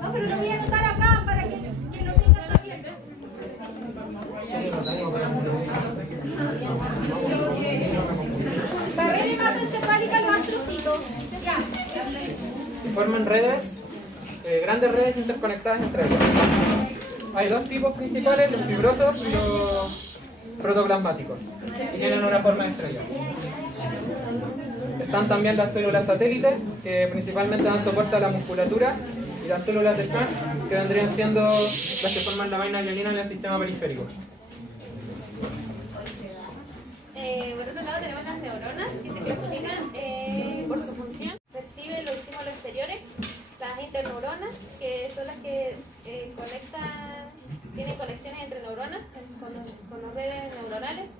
No, pero lo voy a anotar acá para que lo tengan también. Barrera hematoencefálica, los astrocitos. Ya. Forman redes, grandes redes interconectadas entre ellas. Hay dos tipos principales, los fibrosos y los protoplasmáticos, y tienen una forma de estrella. Están también las células satélites, que principalmente dan soporte a la musculatura, y las células de Schwann, que vendrían siendo las que forman la vaina mielina en el sistema periférico. Por otro lado tenemos las neuronas, que se clasifican por su función. Perciben los estímulos exteriores. Las interneuronas, que son las que tienen conexiones entre neuronas, con las redes neuronales.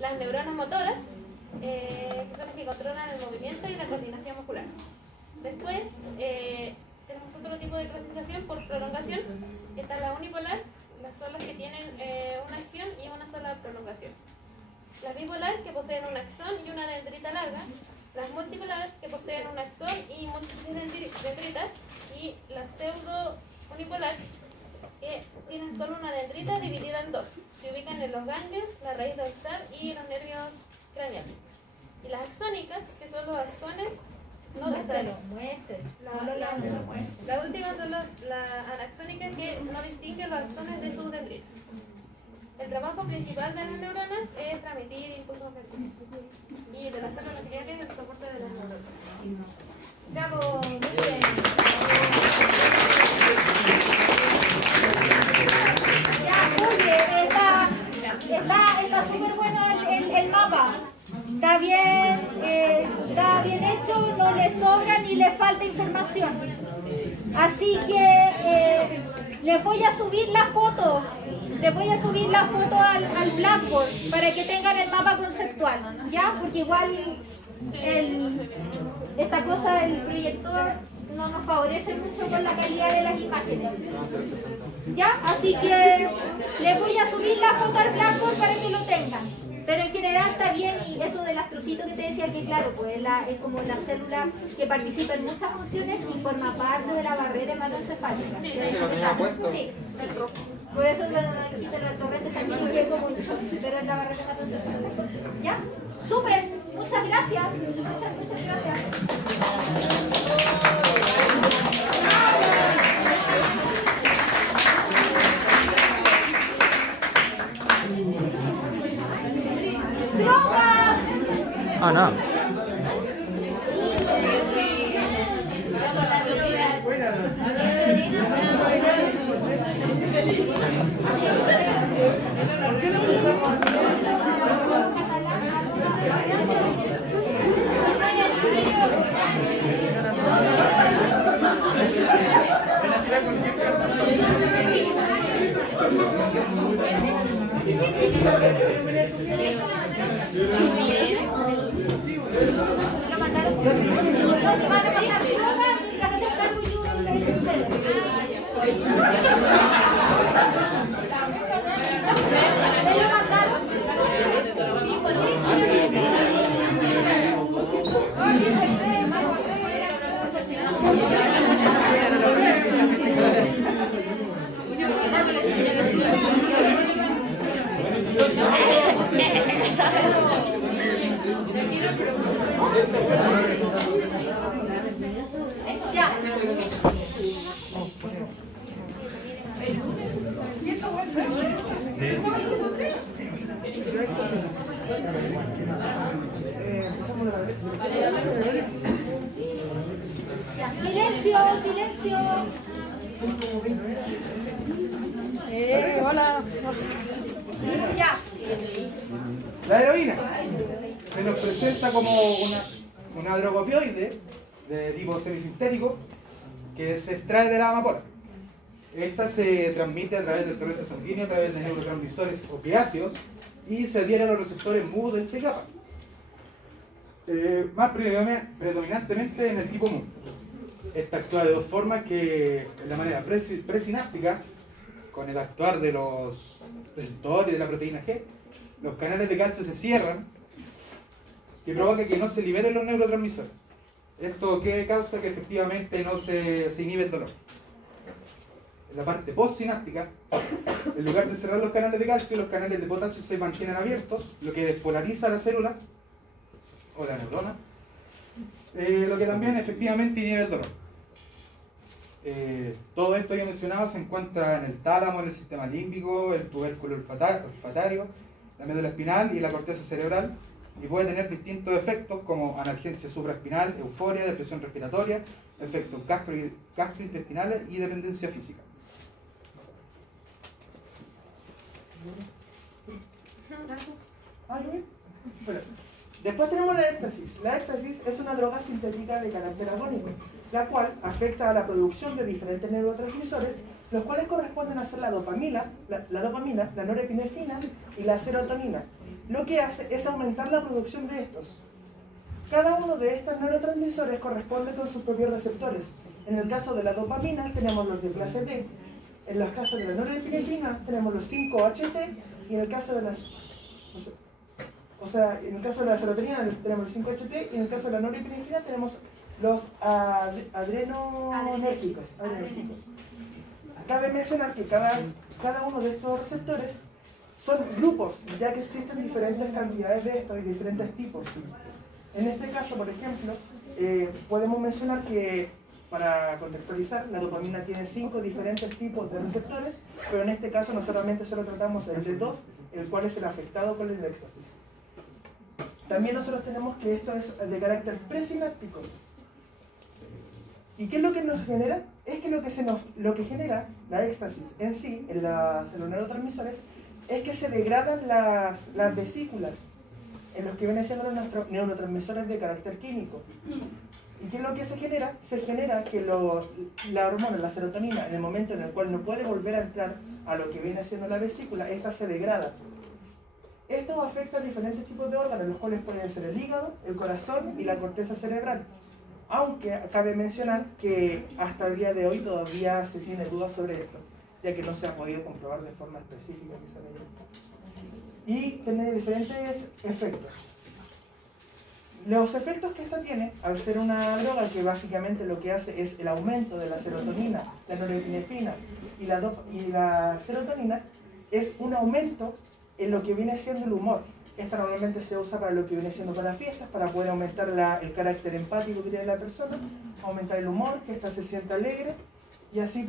Las neuronas motoras, que son las que controlan el movimiento y la coordinación muscular. Después tenemos otro tipo de clasificación por prolongación. Está la unipolar, son las que tienen una acción y una sola prolongación. Las bipolar, que poseen un axón y una dendrita larga. Las multipolar, que poseen un axón y múltiples dendritas. Y las pseudo unipolar, que tienen solo una dendrita dividida en dos. Se ubican en los ganglios, la raíz dorsal y los nervios craneales. Y las axónicas, que son los axones no dorsales. La última son las anaxónicas, que no distinguen los axones de sus dendritas. El trabajo principal de las neuronas es transmitir impulsos nerviosos. Y de las células nucleares, el soporte de las neuronas. Bravo, muy bien. Ya, oye, está súper bueno el mapa. Está bien hecho, no le sobra ni le falta información. Así que les voy a subir la foto. Les voy a subir la foto al Blackboard para que tengan el mapa conceptual, ¿ya? Porque igual esta cosa, el proyector, no nos favorece mucho con la calidad de las imágenes, ¿ya? Así que les voy a subir la foto al Blackboard para que lo tengan. Pero en general está bien, y eso del astrocito que te decía, que claro, pues es como la célula que participa en muchas funciones y forma parte de la barrera hematoencefálica. Sí. Por eso la torrente sanguínea que es como un shock, pero es la barrera hematoencefálica. ¿Ya? ¡Súper! Muchas gracias. Muchas gracias. ¡Drogas! Ah, no. Silencio. Hola. Ya. La heroína se nos presenta como una droga opioide de tipo semisintético que se extrae de la amapola. Esta se transmite a través del torrente sanguíneo, a través de neurotransmisores opiáceos y se adhiere a los receptores MU del TGAPA. Más predominantemente en el tipo MU. Esta actúa de dos formas, que en la manera presináptica, con el actuar de los receptores de la proteína G, los canales de calcio se cierran, que provoca que no se liberen los neurotransmisores. Esto que causa que efectivamente no se inhibe el dolor. en la parte postsináptica, en lugar de cerrar los canales de calcio, los canales de potasio se mantienen abiertos, lo que despolariza la célula o la neurona, lo que también efectivamente inhibe el dolor. Todo esto ya mencionado se encuentra en el tálamo, en el sistema límbico, el tubérculo olfatario, la médula espinal y la corteza cerebral, y puede tener distintos efectos como analgesia supraespinal, euforia, depresión respiratoria, efectos gastrointestinales y dependencia física. Bueno, después tenemos la éxtasis. La éxtasis es una droga sintética de carácter agónico, la cual afecta a la producción de diferentes neurotransmisores, los cuales corresponden a ser la dopamina, la norepinefrina y la serotonina. Lo que hace es aumentar la producción de estos. Cada uno de estos neurotransmisores corresponde con sus propios receptores. En el caso de la dopamina tenemos los de clase D, en el caso de la norepinefrina tenemos los 5-HT y en el caso de en el caso de la serotonina tenemos los 5-HT y en el caso de la norepinefrina tenemos los adrenérgicos. Cabe mencionar que cada uno de estos receptores son grupos, ya que existen diferentes cantidades de estos y diferentes tipos. En este caso, por ejemplo, podemos mencionar que, para contextualizar, la dopamina tiene 5 diferentes tipos de receptores, pero en este caso no solamente solo tratamos el D2, el cual es el afectado con el éxtasis. También nosotros tenemos que esto es de carácter presináptico. ¿Y qué es lo que nos genera? Es que lo que genera la éxtasis en sí, en los neurotransmisores, es que se degradan las vesículas, en los que vienen siendo los neurotransmisores de carácter químico. ¿Y qué es lo que se genera? Se genera que la hormona, la serotonina, en el momento en el cual no puede volver a entrar a lo que viene siendo la vesícula, esta se degrada. Esto afecta a diferentes tipos de órganos, los cuales pueden ser el hígado, el corazón y la corteza cerebral. Aunque cabe mencionar que hasta el día de hoy todavía se tiene dudas sobre esto, ya que no se ha podido comprobar de forma específica que se y tiene diferentes efectos. Los efectos que esta tiene, al ser una droga que básicamente lo que hace es el aumento de la serotonina, la norepinefrina y la serotonina, es un aumento en lo que viene siendo el humor. Esta normalmente se usa para lo que viene siendo para fiestas, para poder aumentar el carácter empático que tiene la persona, aumentar el humor, que ésta se sienta alegre, y así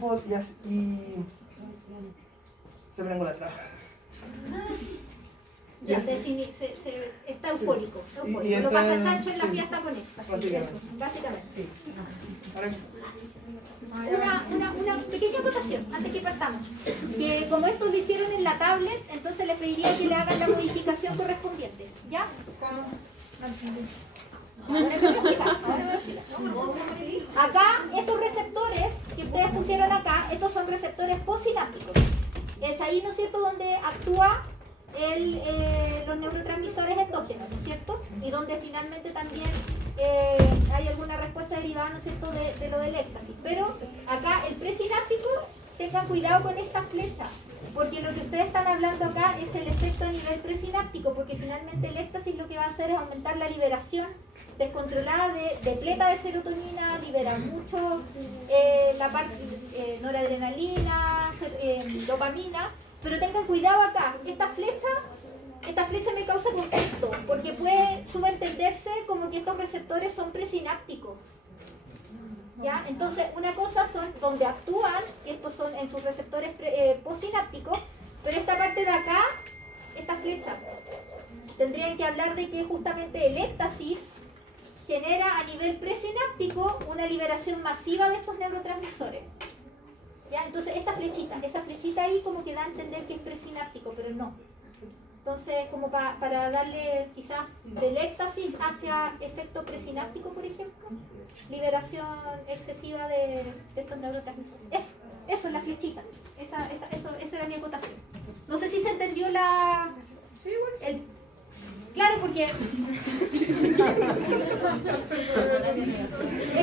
se me lengua la traba. Ya, está eufórico. Y lo pasa chancho en la fiesta con éxtasis. Básicamente. Sí. Una pequeña acotación antes que partamos. Que como esto lo hicieron en la tablet, entonces les pediría que le hagan la modificación correspondiente. ¿Ya? ¿Cómo? Ahora me voy a explicar. Acá, estos receptores que ustedes pusieron acá, estos son receptores postsinápticos. Es ahí, ¿no es cierto?, donde actúa los neurotransmisores endógenos, ¿no es cierto? Y donde finalmente también hay alguna respuesta derivada, ¿no es cierto?, de lo del éxtasis. Pero acá el presináptico, tengan cuidado con esta flecha, porque lo que ustedes están hablando acá es el efecto a nivel presináptico, porque finalmente el éxtasis lo que va a hacer es aumentar la liberación descontrolada de pleta de serotonina, libera mucho la parte noradrenalina, dopamina. Pero tengan cuidado acá, esta flecha me causa conflicto, porque puede subentenderse como que estos receptores son presinápticos. ¿Ya? Entonces, una cosa son donde actúan, que estos son en sus receptores postsinápticos, pero esta parte de acá, esta flecha, tendrían que hablar de que justamente el éxtasis genera a nivel presináptico una liberación masiva de estos neurotransmisores. ¿Ya? Entonces esa flechita ahí como que da a entender que es presináptico, pero no. Entonces, como para darle quizás del éxtasis hacia efecto presináptico, por ejemplo, liberación excesiva de estos neurotransmisores. Eso es la flechita. Esa era mi acotación. No sé si se entendió la... Sí, bueno. Claro, porque es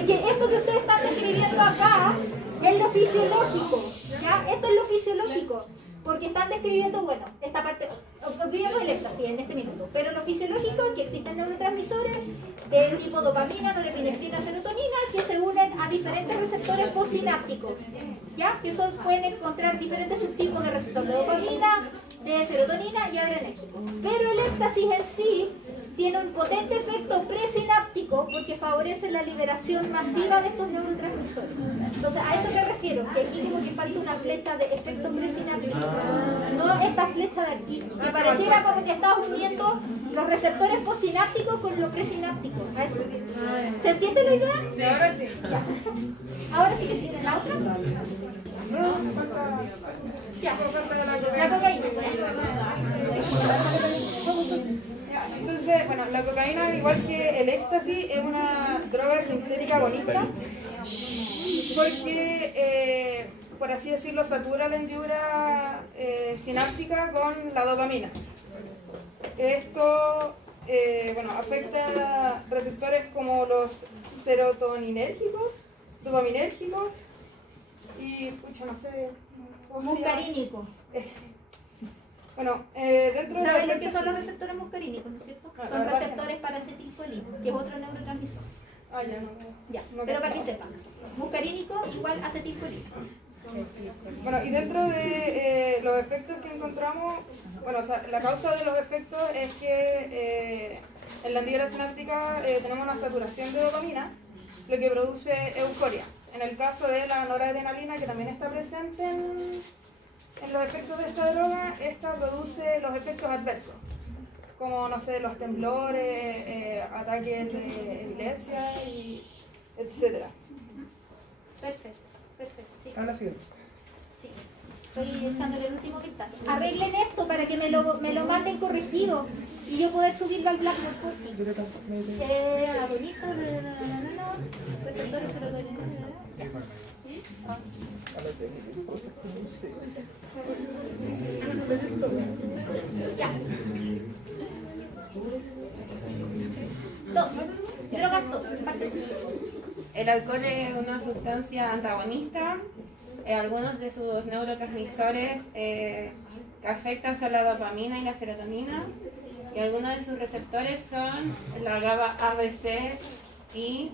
que esto que ustedes están describiendo acá es lo fisiológico, ¿ya? Esto es lo fisiológico. porque están describiendo, bueno, esta parte, olvidemos el éxtasis en este minuto, pero lo fisiológico es que existen neurotransmisores de tipo dopamina, norepinefrina, serotonina, que se unen a diferentes receptores postsinápticos, ¿ya? Que pueden encontrar diferentes subtipos de receptor de dopamina, de serotonina y adrenérgico. Pero el éxtasis en sí tiene un potente efecto presináptico porque favorece la liberación masiva de estos neurotransmisores. Entonces, a eso me refiero, que aquí como que falta una flecha de efecto presináptico, no esta flecha de aquí, que pareciera como que estás uniendo los receptores postsinápticos con lo presináptico. A eso. ¿Se entiende la idea? Sí, ahora sí. Ya. Ahora sí que sí, ¿la otra? Ya, la cocaína. Entonces, bueno, la cocaína, al igual que el éxtasis, es una droga sintética agonista porque, por así decirlo, satura la hendidura sináptica con la dopamina. Esto, bueno, afecta a receptores como los serotoninérgicos, dopaminérgicos y, pucha, no sé... Muscarínico. Bueno, dentro de ¿Sabes lo que son los receptores muscarínicos, no es cierto? Ah, Son la receptores para acetilcolina, que es otro neurotransmisor. Ah, ya, no. Ya, No pero para cachaba. que sepan. Muscarínico igual acetilcolina. Bueno, y dentro de los efectos que encontramos, bueno, o sea, la causa de los efectos es que en la hendidura sináptica tenemos una saturación de dopamina, lo que produce euforia. En el caso de la noradrenalina, que también está presente en los efectos de esta droga, esta produce los efectos adversos, como, no sé, los temblores, ataques de epilepsia, y etc. Perfecto, perfecto, sí. A la siguiente. Sí. Estoy echándole el último vistazo. Arreglen esto para que me lo manden corregido y yo poder subirlo al Blackboard por fin. Agonistas, receptores, ¿sí? Ya. 2. Drogas 2. Parte 2. El alcohol es una sustancia antagonista. Algunos de sus neurotransmisores que afectan son la dopamina y la serotonina. Y algunos de sus receptores son la GABA ABC y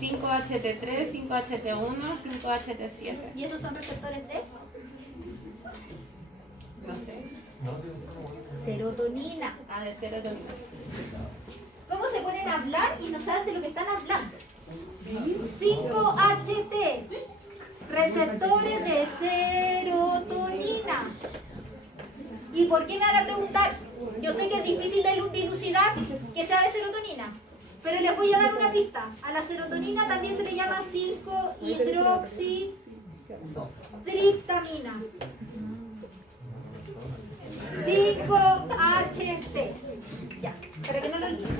5-HT3, 5-HT1, 5-HT7. ¿Y esos son receptores de? No sé. Serotonina. Ah, de serotonina. ¿Cómo se ponen a hablar y no saben de lo que están hablando? 5-HT. Receptores de serotonina. ¿Y por qué me van a preguntar? Yo sé que es difícil de dilucidar que sea de serotonina, pero les voy a dar una pista. A la serotonina también se le llama 5-hidroxitriptamina. 5-HT. Ya, para que no lo olviden.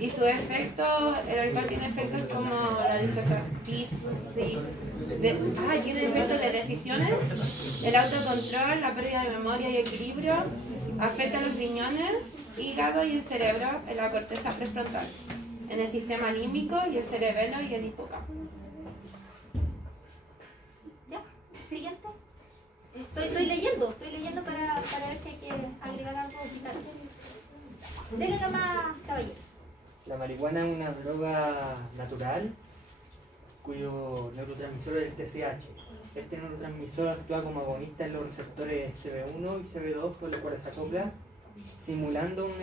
Y su efecto, el alcohol tiene efectos como la disociación, tiene efectos de decisiones, el autocontrol, la pérdida de memoria y equilibrio, afecta los riñones, hígado y el cerebro en la corteza prefrontal, en el sistema límbico y el cerebelo y el hipocampo. ¿Ya? ¿Siguiente? Estoy leyendo para ver si hay que agregar algo o quitar. Denle nomás, caballos. La marihuana es una droga natural cuyo neurotransmisor es el TSH. Este neurotransmisor actúa como agonista en los receptores CB1 y CB2 con los cuales se acopla, simulando un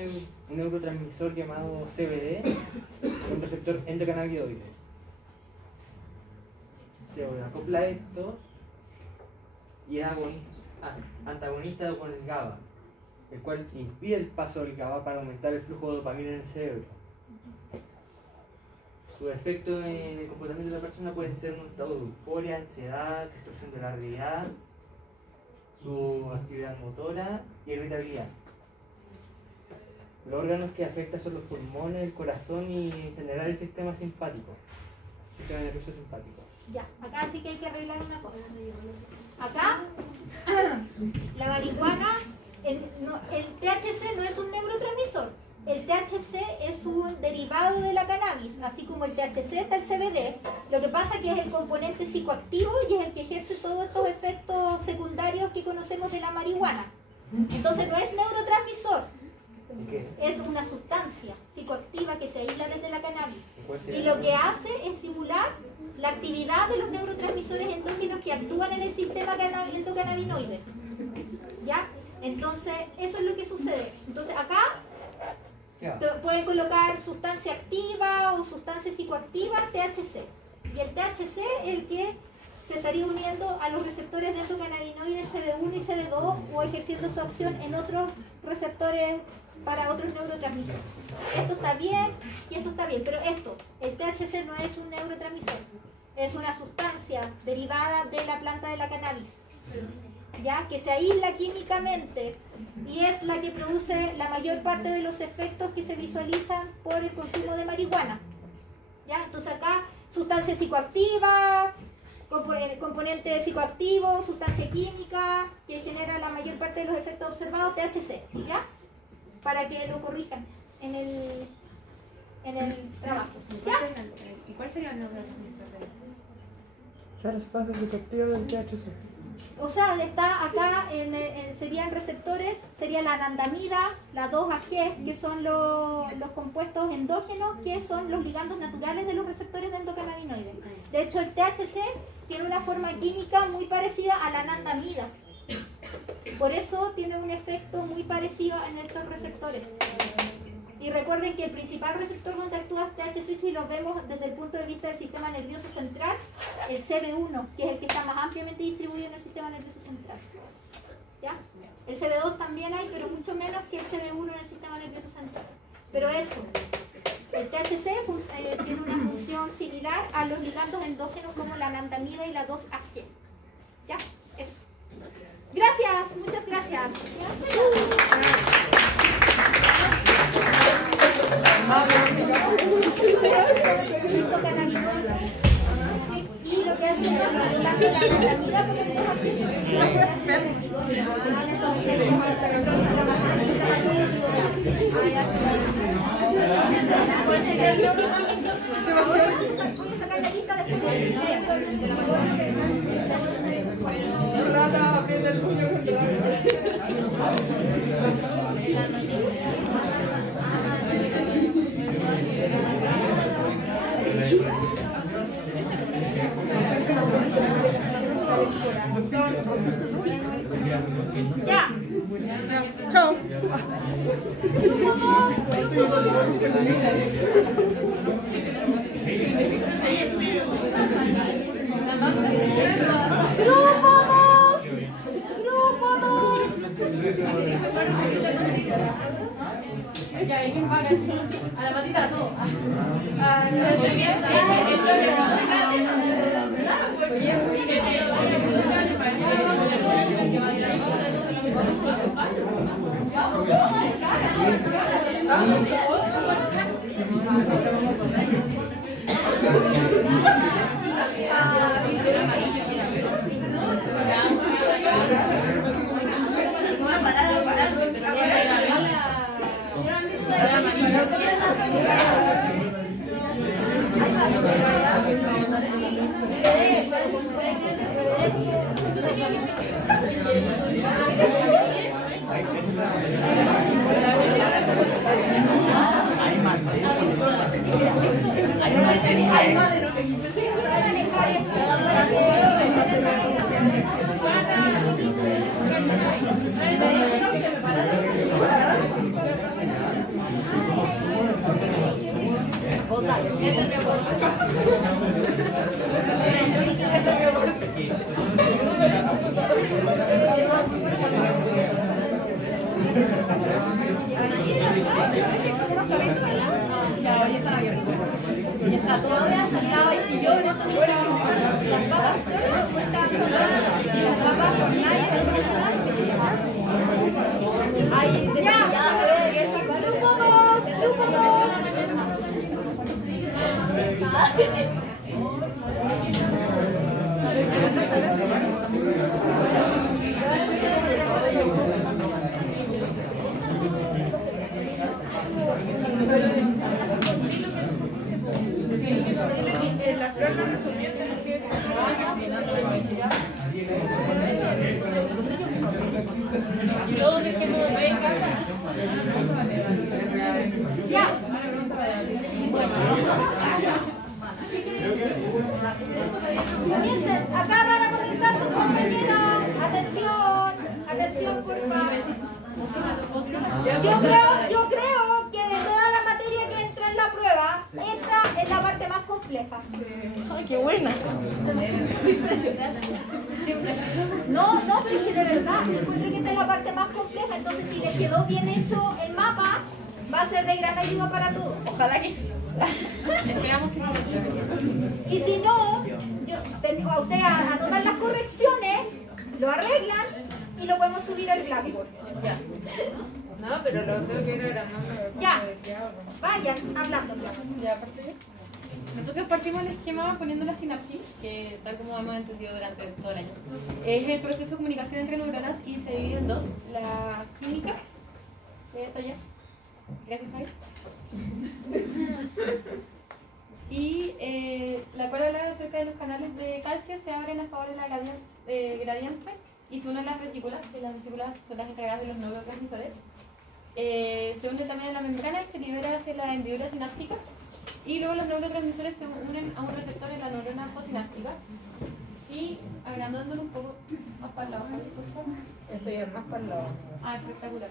neurotransmisor llamado CBD, un receptor endocannabinoide. Se acopla esto y es antagonista con el GABA, el cual impide el paso del GABA para aumentar el flujo de dopamina en el cerebro. Sus efectos en el comportamiento de la persona pueden ser un estado de euforia, ansiedad, distorsión de la realidad, su actividad motora y irritabilidad. Los órganos que afectan son los pulmones, el corazón y en general el sistema simpático, sistema nervioso simpático. Ya, acá sí que hay que arreglar una cosa. Acá, la marihuana, el THC no es un neurotransmisor, el THC es un derivado de la cannabis, así como el THC está el CBD. Lo que pasa es que es el componente psicoactivo y es el que ejerce todos estos efectos secundarios que conocemos de la marihuana. Entonces no es neurotransmisor, es una sustancia psicoactiva que se aísla desde la cannabis. Y lo que hace es simular la actividad de los neurotransmisores endógenos que actúan en el sistema endocannabinoide. ¿Ya? Entonces, eso es lo que sucede. Entonces, acá pueden colocar sustancia activa o sustancia psicoactiva, THC. Y el THC es el que se estaría uniendo a los receptores de endocannabinoides CB1 y CB2 o ejerciendo su acción en otros receptores para otros neurotransmisores. Esto está bien y esto está bien, pero el THC no es un neurotransmisor, es una sustancia derivada de la planta de la cannabis, ¿ya? Que se aísla químicamente y es la que produce la mayor parte de los efectos que se visualizan por el consumo de marihuana, ¿ya? Entonces acá sustancia psicoactiva, componente psicoactivo, sustancia química que genera la mayor parte de los efectos observados, THC, ¿ya? Para que lo corrijan en el trabajo, ¿ya? ¿Y cuál sería el neurotransmisor de eso? Claro, sustancia psicoactiva del THC. O sea, está acá, serían receptores, sería la anandamida, la 2-AG, que son los compuestos endógenos, que son los ligandos naturales de los receptores de endocannabinoides. De hecho, el THC tiene una forma química muy parecida a la anandamida. Por eso tiene un efecto muy parecido en estos receptores. Y recuerden que el principal receptor donde actúa THC, si lo vemos desde el punto de vista del sistema nervioso central, el CB1, que es el que está más ampliamente distribuido en el sistema nervioso central. ¿Ya? El CB2 también hay, pero mucho menos que el CB1 en el sistema nervioso central. Pero eso, el THC tiene una función similar a los ligandos endógenos como la anandamida y la 2-AG. ¿Ya? Eso. Gracias, muchas gracias. Y lo que hace es la anandamida ya. Chao. Ya, ¿y quién paga? A la patita todo. Y está todo sentado y si yo no tuviera las patas y se trabaja con nadie, La flor no resolviente no quiere Ya. Comiencen, acá van a comenzar sus compañeros. Atención, atención por favor. Yo creo que de toda la materia que entra en la prueba, esta es la parte más compleja. Ay, qué buena. No, pero es que de verdad, encuentro que esta es la parte más compleja, entonces si les quedó bien hecho el mapa, va a ser de gran ayuda para todos. Ojalá que sí. Esperamos que sí. Y si no, a ustedes anotan las correcciones, lo arreglan y lo podemos subir al Blackboard. No, pero lo tengo que ir agregando. Ya, vayan hablando. Ya, aparte yo. Nosotros partimos el esquema poniendo la sinapsis, que tal como hemos entendido durante todo el año, es el proceso de comunicación entre neuronas y se divide en dos. La química, voy a detallar. Gracias, Javi. Y la cual habla acerca de los canales de calcio se abren a favor de la gradiente y se unen las vesículas, que las vesículas son las encargadas de los neurotransmisores. Se une también a la membrana y se libera hacia la hendidura sináptica. Y luego los neurotransmisores se unen a un receptor en la neurona postsináptica. Y agrandándolo un poco más para el lado, por favor. Estoy más para el lado. Ah, espectacular.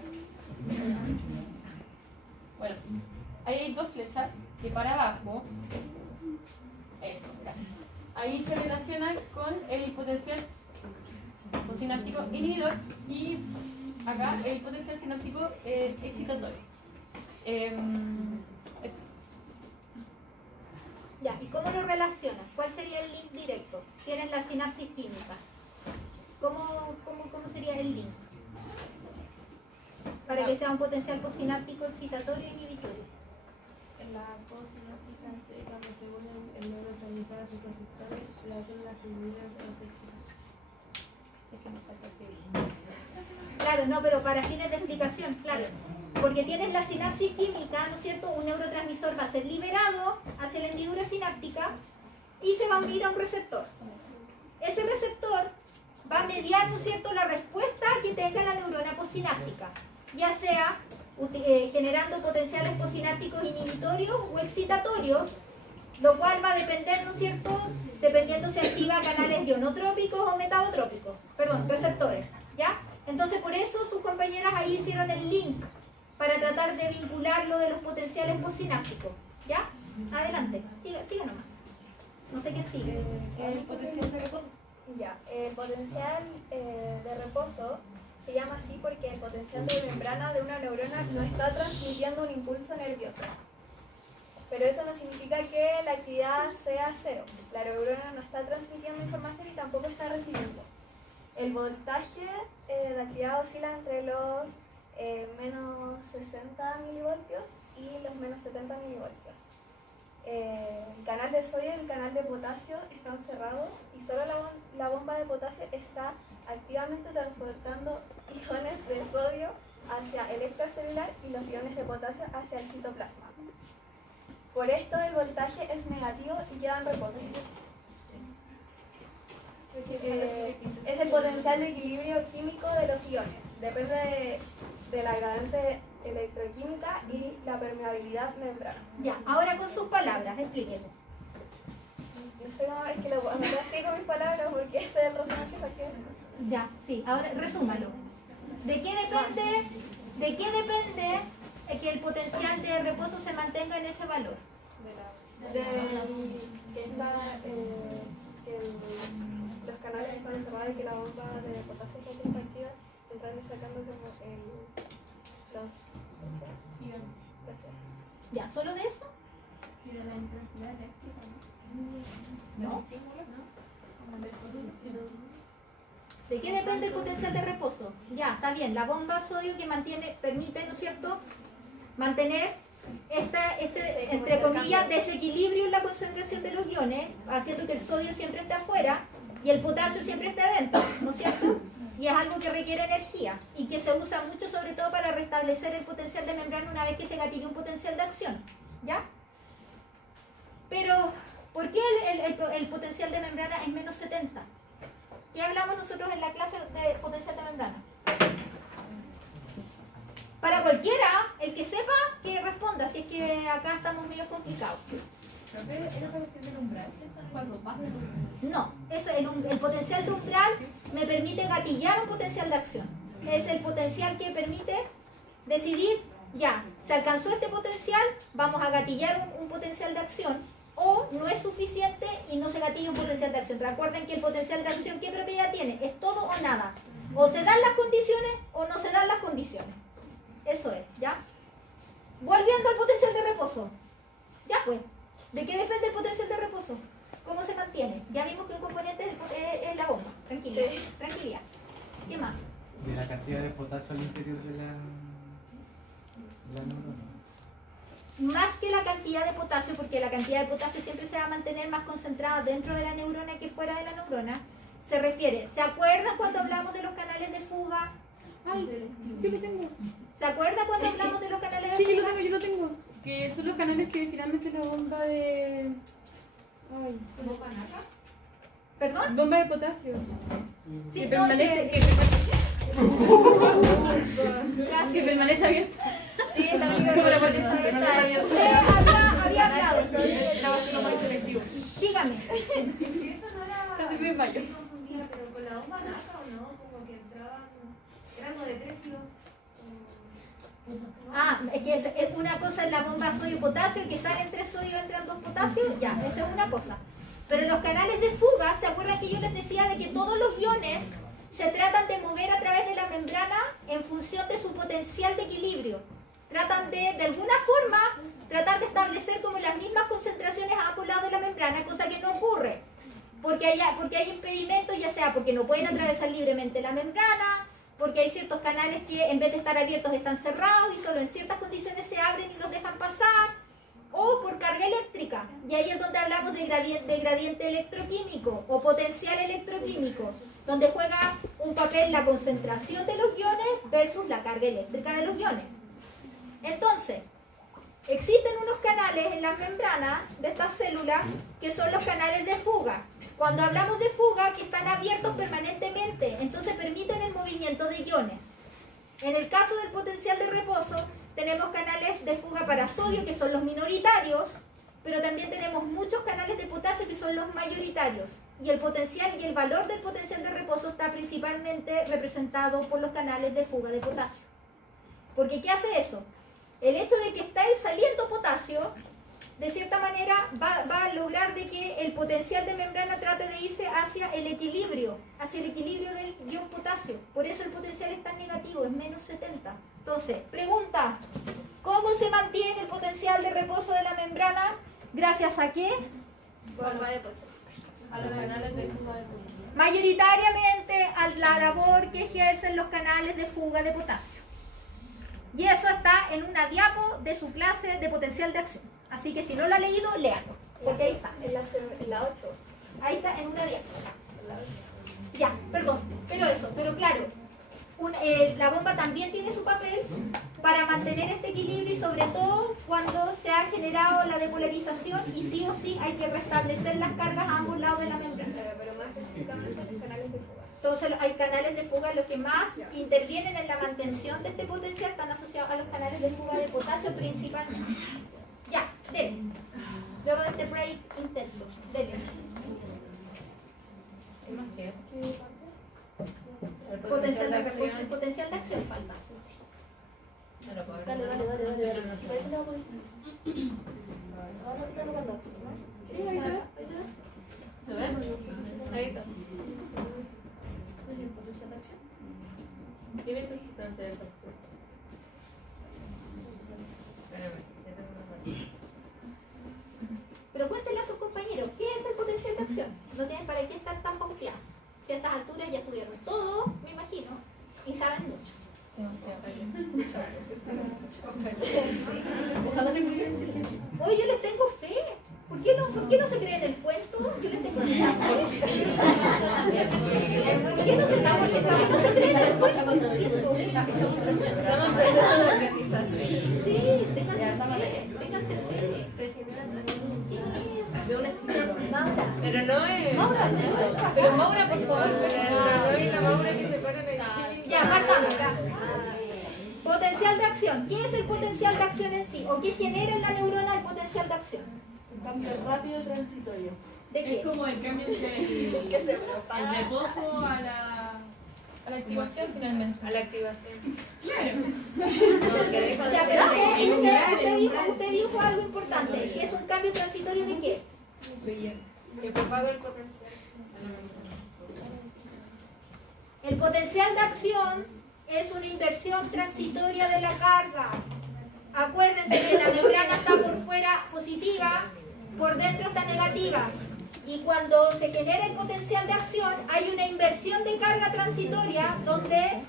Bueno, ahí hay dos flechas que para abajo, eso, gracias. Ahí se relacionan con el potencial sináptico inhibidor y acá el potencial sináptico excitatorio. Eso. Ya, ¿y cómo lo relacionas? ¿Cuál sería el link directo? Tienes la sinapsis química. ¿Cómo sería el link? Para que sea un potencial postsináptico excitatorio e inhibitorio. La postsináptica cuando se unen el neurotransmisor a sus receptores, las células se dividen en los excitantes. Es que no está bien. Claro, no, pero para fines de explicación, claro. Porque tienes la sinapsis química, ¿no es cierto? Un neurotransmisor va a ser liberado hacia la hendidura sináptica y se va a unir a un receptor. Ese receptor va a mediar, ¿no es cierto?, la respuesta que tenga la neurona postsináptica, ya sea generando potenciales postsinápticos inhibitorios o excitatorios, lo cual va a depender, ¿no es cierto?, dependiendo si activa canales ionotrópicos o metabotrópicos, perdón, receptores, ¿ya? Entonces por eso sus compañeras ahí hicieron el link para tratar de vincular lo de los potenciales postsinápticos, ¿ya? Adelante, siga nomás. No sé quién sigue. El potencial de reposo. Ya, el potencial de reposo se llama así porque el potencial de membrana de una neurona no está transmitiendo un impulso nervioso. Pero eso no significa que la actividad sea cero. La neurona no está transmitiendo información y tampoco está recibiendo. El voltaje de actividad oscila entre los menos 60 milivoltios y los menos 70 milivoltios. El canal de sodio y el canal de potasio están cerrados y solo la bomba de potasio está activamente transportando iones de sodio hacia el extracelular y los iones de potasio hacia el citoplasma. Por esto el voltaje es negativo y queda en reposo. Es el potencial de equilibrio químico de los iones. Depende de la gradiente electroquímica y la permeabilidad membrana. Ya, ahora con sus palabras, explíqueme. No sé cómo es que lo anoté así con mis palabras porque ese es el resumen que saqué. Ya, sí, ahora resúmalo. ¿De qué depende que el potencial de reposo se mantenga en ese valor? Los canales están encerrados y que la bomba de potasio está activa, están sacando como los ¿Ya? ¿Solo de eso? Pero la intensidad eléctrica, ¿no? ¿De qué depende el potencial de reposo? Ya, está bien, la bomba sodio que permite, ¿no es cierto?, mantener entre comillas, desequilibrio en la concentración de los iones, haciendo que el sodio siempre esté afuera y el potasio siempre esté adentro, ¿no es cierto? Y es algo que requiere energía y que se usa mucho sobre todo para restablecer el potencial de membrana una vez que se gatilla un potencial de acción, ¿ya? Pero el potencial de membrana es menos 70. ¿Qué hablamos nosotros en la clase de potencial de membrana? Para cualquiera, el que sepa, que responda, si es que acá estamos medio complicados. No, eso, el potencial de umbral me permite gatillar un potencial de acción. Es el potencial que permite decidir, ya, se alcanzó este potencial, vamos a gatillar un potencial de acción, o no es suficiente y no se gatilla un potencial de acción. Recuerden que el potencial de acción, ¿qué propiedad tiene? Es todo o nada. O se dan las condiciones o no se dan las condiciones. Eso es, ¿ya? Volviendo al potencial de reposo. Ya pues, ¿de qué depende el potencial de reposo? ¿Cómo se mantiene? Ya vimos que un componente es la bomba. Tranquilidad. Sí. Tranquilidad. ¿Qué más? De la cantidad de potasio al interior de la neurona. Más que la cantidad de potasio, porque la cantidad de potasio siempre se va a mantener más concentrada dentro de la neurona que fuera de la neurona, se refiere, ¿se acuerdan cuando hablamos de los canales de fuga? Ay, yo lo tengo. ¿Se acuerdan cuando hablamos de los canales de Sí, fuga? yo lo tengo. Que son los canales que finalmente la bomba de... Ay, ¿Bomba naca? ¿Perdón? Bomba de potasio. Sí, Que no, permanece... Que permanece abierta. Sí, la única que permanece abierta. Usted había hablado. Dígame. Eso no era... Casi me desmayo. Pero con la bomba naca o no, como que entraban... Eran como de 3 y 2. Ah, es que es una cosa es la bomba sodio-potasio, que salen 3 sodios, entran 2 potasios, ya, esa es una cosa. Pero los canales de fuga, ¿se acuerdan que yo les decía de que todos los iones se tratan de mover a través de la membrana en función de su potencial de equilibrio? Tratan de alguna forma, tratar de establecer como las mismas concentraciones a ambos lados de la membrana, cosa que no ocurre. Porque hay impedimentos, ya sea porque no pueden atravesar libremente la membrana, porque hay ciertos canales que en vez de estar abiertos están cerrados y solo en ciertas condiciones se abren y nos dejan pasar, o por carga eléctrica, y ahí es donde hablamos de gradiente electroquímico o potencial electroquímico, donde juega un papel la concentración de los iones versus la carga eléctrica de los iones. Entonces, existen unos canales en las membranas de estas células que son los canales de fuga. Cuando hablamos de fuga, que están abiertos permanentemente, entonces permiten el movimiento de iones. En el caso del potencial de reposo, tenemos canales de fuga para sodio, que son los minoritarios, pero también tenemos muchos canales de potasio, que son los mayoritarios. Y el potencial y el valor del potencial de reposo está principalmente representado por los canales de fuga de potasio. Porque ¿qué hace eso? El hecho de que está saliendo potasio, de cierta manera va a lograr de que el potencial de membrana trate de irse hacia el equilibrio del ion potasio. Por eso el potencial es tan negativo, es menos 70. Entonces, pregunta, ¿cómo se mantiene el potencial de reposo de la membrana? ¿Gracias a qué? Bomba de potasio. A los canales de fuga de potasio. Mayoritariamente a la labor que ejercen los canales de fuga de potasio. Y eso está en una diapo de su clase de potencial de acción. Así que si no lo ha leído, léalo. Porque ahí está. En la 8. Ahí está, en una diapo. Ya, perdón. Pero claro, la bomba también tiene su papel para mantener este equilibrio y sobre todo cuando se ha generado la depolarización y sí o sí hay que restablecer las cargas a ambos lados de la membrana. Pero más específicamente los canales de fuga. Entonces hay canales de fuga, los que más intervienen en la mantención de este potencial están asociados a los canales de fuga de potasio principalmente. Ya, dele. Luego de este break intenso, dele. El potencial de acción falta. Dale. Si parece que va a poner. Sí, ahí se ve. ¿Lo ven? Ahí está. ¿Qué ves? Entonces, Pero cuéntenle a sus compañeros, ¿qué es el potencial de acción? No tienen para qué estar tan pauteados. Si a estas alturas ya estudiaron todo, me imagino, y saben mucho. Hoy yo les tengo fe. ¿Por qué no se creen el cuento? Yo les tengo fe. ¿Por qué no se creen el cuento? estamos en proceso de organización. Sí, ténganse fe. De un estilo. Pero no es. Maura, Pero Maura, por favor, pero no es la Maura que se para en el. ya, partamos. Potencial de acción. ¿Qué es el potencial de acción en sí? ¿O qué genera en la neurona el potencial de acción? Un cambio rápido transitorio. ¿De qué? Es como el cambio del reposo a la activación finalmente. A la activación. Claro. Ya, pero usted dijo algo importante, que es un cambio transitorio de qué? Que propaga el potencial. El potencial de acción es una inversión transitoria de la carga. Acuérdense que la membrana está por fuera positiva, por dentro está negativa. Y cuando se genera el potencial de acción, hay una inversión de carga transitoria donde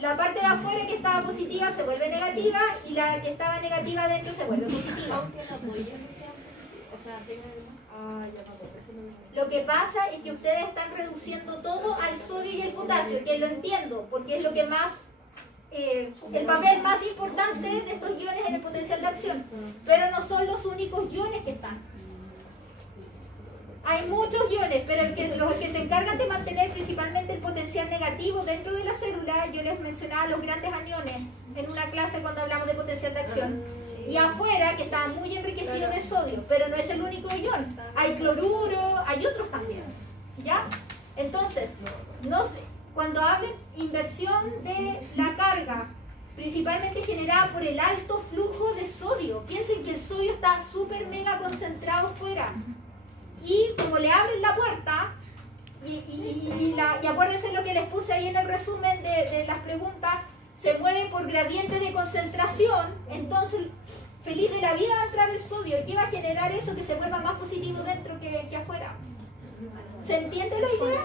la parte de afuera que estaba positiva se vuelve negativa y la que estaba negativa adentro se vuelve positiva. Lo que pasa es que ustedes están reduciendo todo al sodio y el potasio, que lo entiendo, porque es lo que más, el papel más importante de estos iones en el potencial de acción, pero no son los únicos iones que están. Hay muchos iones, pero los que se encargan de mantener principalmente el potencial negativo dentro de la célula, yo les mencionaba los grandes aniones en una clase cuando hablamos de potencial de acción. Y afuera, que está muy enriquecido de sodio, pero no es el único ion. Hay cloruro, hay otros también. ¿Ya? Entonces, no sé, cuando hablen inversión de la carga, principalmente generada por el alto flujo de sodio, piensen que el sodio está súper mega concentrado fuera. Y como le abren la puerta, y acuérdense lo que les puse ahí en el resumen de las preguntas, se mueve por gradiente de concentración, entonces feliz de la vida va a entrar el sodio. ¿Y qué va a generar eso? Que se vuelva más positivo dentro que afuera. ¿Se entiende la idea?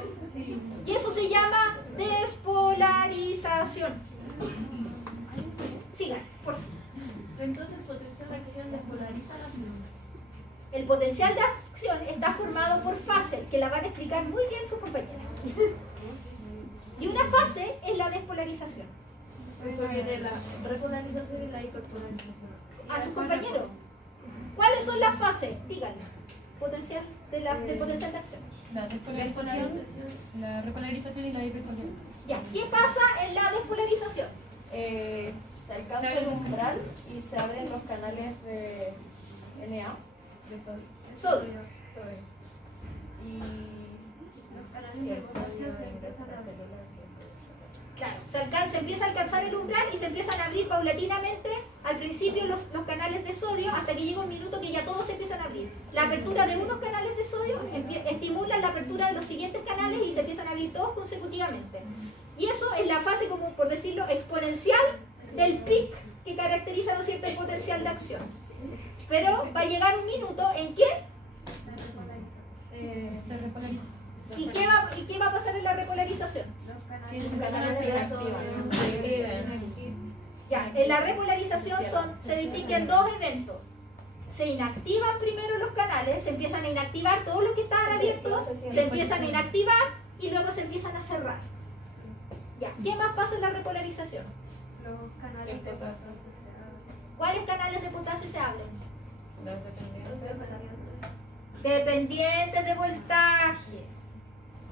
Y eso se llama despolarización. Sigan, por favor. Entonces el potencial de acción despolariza las neuronas. El potencial de acción está formado por fases, que la van a explicar muy bien sus compañeras. Y una fase es la despolarización. Eso viene la repolarización y la hiperpolarización. A sus compañeros. ¿Cuáles son las fases? Díganme. Potencial del potencial de acción. La repolarización y la hiperpolarización. Ya. ¿Qué pasa en la despolarización? Se alcanza el umbral y se abren los canales de Na. De sodio. Y los canales de potasio se empiezan a abrir. Claro, se empieza a alcanzar el umbral y se empiezan a abrir paulatinamente al principio los canales de sodio hasta que llega un minuto que ya todos se empiezan a abrir. La apertura de unos canales de sodio estimula la apertura de los siguientes canales y se empiezan a abrir todos consecutivamente. Y eso es la fase, como por decirlo, exponencial del pic que caracteriza, ¿no es cierto?, el potencial de acción. Pero va a llegar un minuto en que ¿Y qué va a pasar en la repolarización? Ya, en la repolarización se distinguen dos eventos. Se inactivan primero los canales, se empiezan a inactivar todos los que estaban abiertos, se empiezan a inactivar y luego se empiezan a cerrar. Ya, ¿qué más pasa en la repolarización? Los canales de potasio. ¿Cuáles canales de potasio se abren? Los dependientes. Dependientes de voltaje.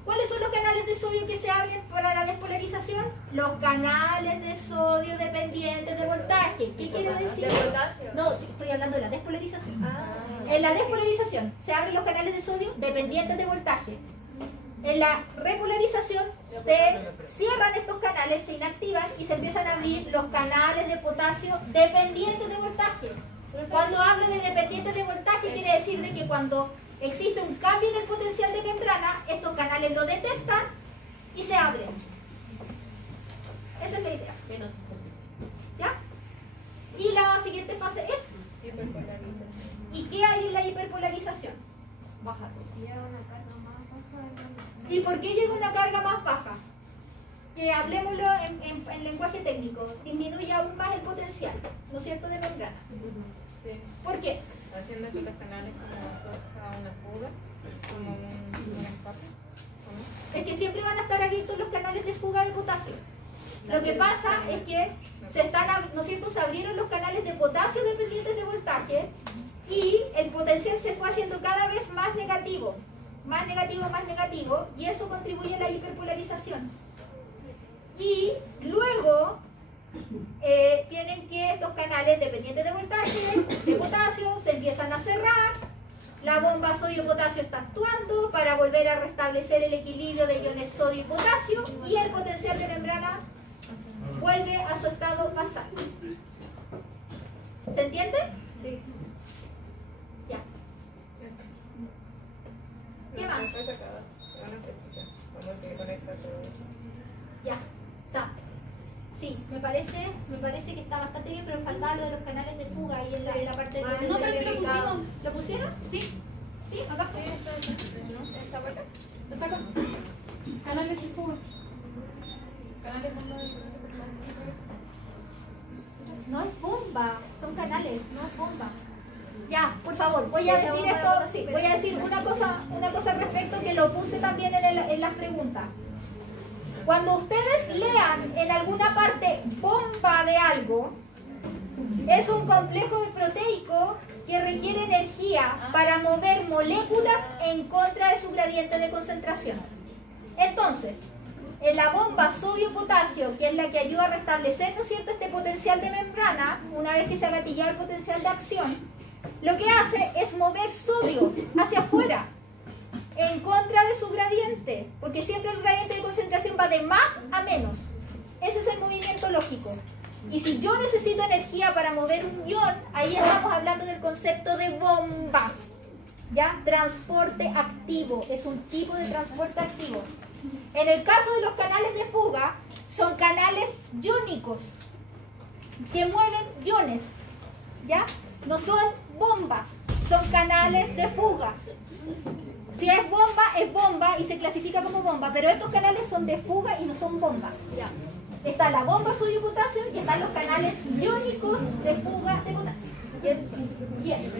¿Cuáles son los canales de sodio que se abren para la despolarización? Los canales de sodio dependientes de voltaje. ¿Qué quiere decir? ¿De potasio? No, sí, estoy hablando de la despolarización. En la despolarización se abren los canales de sodio dependientes de voltaje. En la repolarización se cierran estos canales, se inactivan y se empiezan a abrir los canales de potasio dependientes de voltaje. Cuando hablo de dependientes de voltaje quiere decir de que cuando existe un cambio en el potencial de membrana, estos canales lo detectan y se abren. Esa es la idea. ¿Ya? Y la siguiente fase es Hiperpolarización. ¿y qué hay en la hiperpolarización? Baja. ¿Y por qué llega una carga más baja? Que hablemoslo en lenguaje técnico, disminuye aún más el potencial, ¿no es cierto?, de membrana. Sí. ¿Por qué? Haciendo que los canales como una fuga, como un escape. Es que siempre van a estar abiertos los canales de fuga de potasio. Lo que pasa es que se están, ¿no es cierto?, se abrieron los canales de potasio dependientes de voltaje y el potencial se fue haciendo cada vez más negativo, más negativo, más negativo, y eso contribuye a la hiperpolarización. Y luego tienen que estos canales dependientes de voltaje, de potasio, se empiezan a cerrar, la bomba sodio-potasio está actuando para volver a restablecer el equilibrio de iones sodio y potasio, y el potencial de membrana vuelve a su estado basal. ¿Se entiende? Sí. Ya. ¿Qué más? Ya, está. Sí, me parece que está bastante bien, pero faltaba lo de los canales de fuga y esa es la parte de No, pero sí lo pusimos. ¿Lo pusieron? Sí. Sí, acá. ¿Está acá? ¿Está acá? Canales de fuga. Canales de fuga. No es bomba, son canales, no es bomba. Ya, por favor, voy a decir esto, sí, voy a decir una cosa al respecto que lo puse también en las preguntas. Cuando ustedes lean en alguna parte bomba de algo, es un complejo proteico que requiere energía para mover moléculas en contra de su gradiente de concentración. Entonces, en la bomba sodio-potasio, que es la que ayuda a restablecer, ¿no es cierto?, este potencial de membrana, una vez que se ha gatillado el potencial de acción, lo que hace es mover sodio hacia afuera, en contra de su gradiente, porque siempre el gradiente de concentración va de más a menos. Ese es el movimiento lógico. Y si yo necesito energía para mover un ion, ahí estamos hablando del concepto de bomba. ¿Ya? Transporte activo, es un tipo de transporte activo. En el caso de los canales de fuga, son canales iónicos, que mueven iones, ¿ya? No son bombas, son canales de fuga. Si es bomba y se clasifica como bomba, pero estos canales son de fuga y no son bombas. Está la bomba sodio-potasio y están los canales iónicos de fuga de potasio. Y eso.